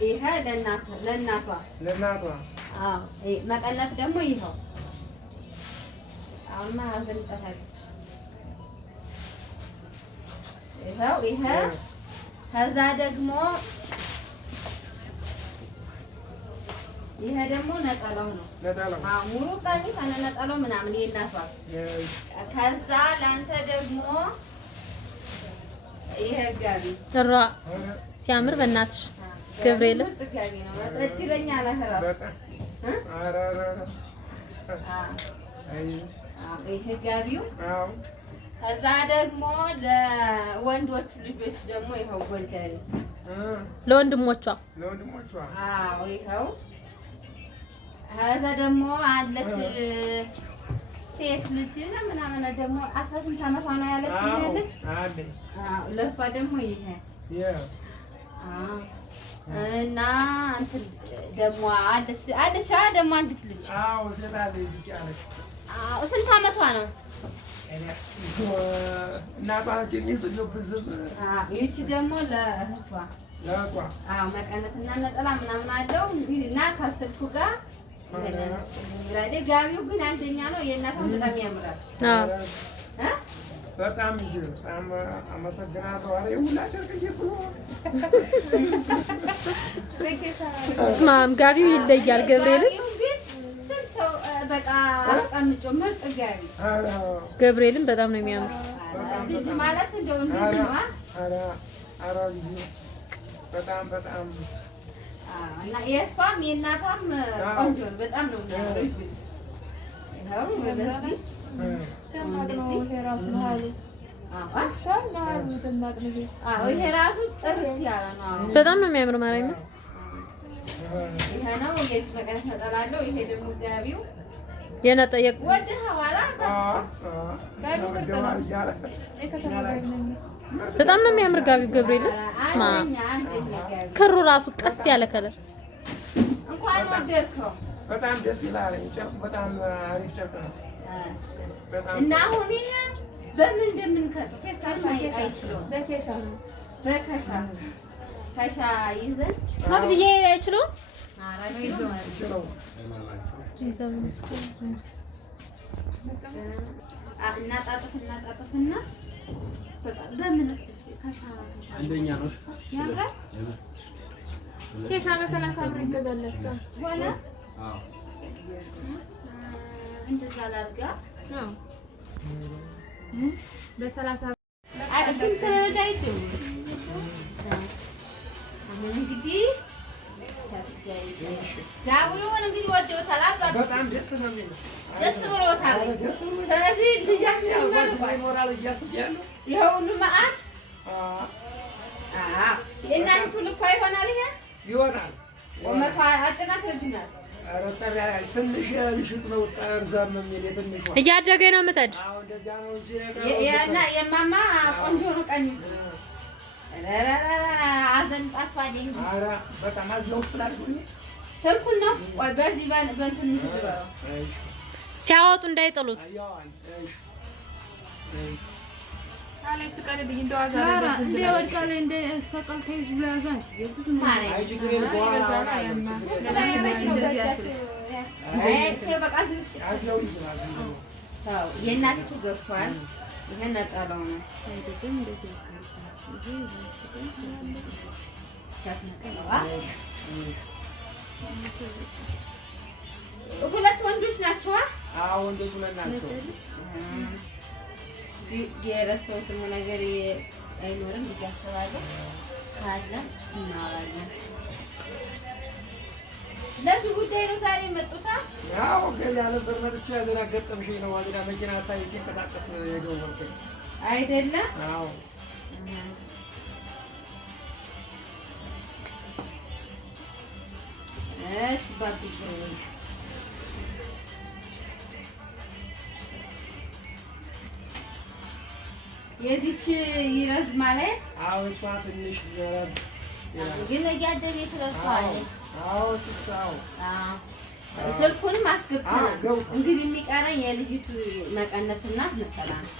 ይሄ ለእናቷ አዎ መቀነት ደግሞ ይሄው አሁንማ አዘንጣታለች። ይሄ ከዛ ደግሞ ይሄ ደግሞ ነጠላው ነው። ሙሉ ቀሚስ አለ ነጠላው ምናምን የእናቷ። ከዛ ላንተ ደግሞ ይሄ ጋቢ ተራ ሲያምር በእናትሽ ገብርኤል ጋቢ ነው። እድለኛ ነህ እራሱ። ይሄ ጋቢው። ከዛ ደግሞ ለወንዶች ልጆች ደግሞ ይሄው ጎልደሪ ለወንድሞቿ አዎ ይሄው። ከዛ ደግሞ አለች ሴት ልጅ ምናምን ደግሞ 18 ዓመቷ ነው ያለች ልጅ ለሷ ደግሞ ይሄ እና እንትን ደግሞ አለች ደግሞ አንዲት ልጅ ስንት ዓመቷ ነው? ይህች ደግሞ ለእህቷ መቀነትና ነጠላ ምናምን አለው እና ከስልኩ ጋር ጋቢው ግን አንደኛ ነው። የእናቷን በጣም ያምራል። በጣም እንጂ አመሰግናለሁ። ስማም ጋቢው ይለያል። ገብርኤል ስንት ሰው በቃ አስቀምጬው ምርጥ ጋቢ ገብርኤልን በጣም ነው የሚያምር። ልጅ ማለት እንደው እንዴት ነው? በጣም እና የእሷም የእናቷም ቆንጆ ነው። በጣም ነው የሚያምሩት። ይኸው ወደዚህ ይሄ ራሱ ጥርት ያለ ነው። በጣም ነው የሚያምር ማርያም። ይሄ ነው የዚህ መቀነት ነጠላለው። ይሄ ደግሞ ጋቢው የነጠየቅ ወደ ሐዋላ በጣም ነው የሚያምር ጋቢው ገብርኤል። ስማ ክሩ ራሱ ቀስ ያለ ከለር እንኳን ወደድከው። በጣም ደስ ይላል። በጣም አሪፍ ጨርቅ ነው። እና አሁን ይሄ በምን እንደምንከት ፌስታል አይችልም። በከሻ ነው ከሻ ይዘን ማግዲዬ አይችልም። እናጣጥፍና በምን ከሻ አንደኛ ነው ያምራል። ኬሻ በ30 ብር ይገዛላችሁ ሆነ እንደዛ ላድርጋ በ30 እሱም ስለዳይቱ አሁን እንግዲህ ጋቢውን እንግዲህ ወደውታል። በጣም ደስ ነው የሚለው ደስ ብሎታል። ስለዚህ ልጃችን ይኖራል እያስብያለሁ። ይሄ ሁሉ መዓት የእናንቱ ልኳ ይሆናል። ይሄ ይሆናል። ቁመቷ አጭር ናት ረጅም ናት? ትንሽ ልሽጥ ነው ጠርዛም የሚል የትንሿ እያደገ ነው የምትሄድ። የማማ ቆንጆ ነው ቀሚሱ። አዘንጣችኋል እንጂ በጣም አዝለው ውስጥ ላድርጉ። ስልኩን ነው ቆይ በዚህ በእንትን ትግበረው ሲያወጡ እንዳይጥሉት። አሌክስ ቀርልኝ እንደው አዛራ እንደ ወድቃለ እንደ ሰቀል ተይዙ ብላዛን የብዙ ማረኝ የእናቲቱ ገብቷል። ይሄ ነጠላው ነው። ሁለት ወንዶች ናቸው። ወንዶች ናቸው። የረሳሁትም ነገር አይኖርም ብዬ አስባለሁ። ካለ እናወራለን። ለዚህ ጉዳይ ነው ዛሬ የመጡት። ያው ገና ነበር መጥቼ ያገጠምሽኝ ነው። ዋጋ መኪና ሳይ ሲንቀሳቀስ የደወልኩኝ አይደለም? አዎ እሺ ባቢ የዚች ይረዝማል። አዎ እሷ ትንሽ ዘረብ ግን እያደረ ትረሳዋለች። አዎ ሲሳው ስልኩንም አስገብተናል። እንግዲህ የሚቀረኝ የልጅቱ መቀነትና ነጠላ ነው።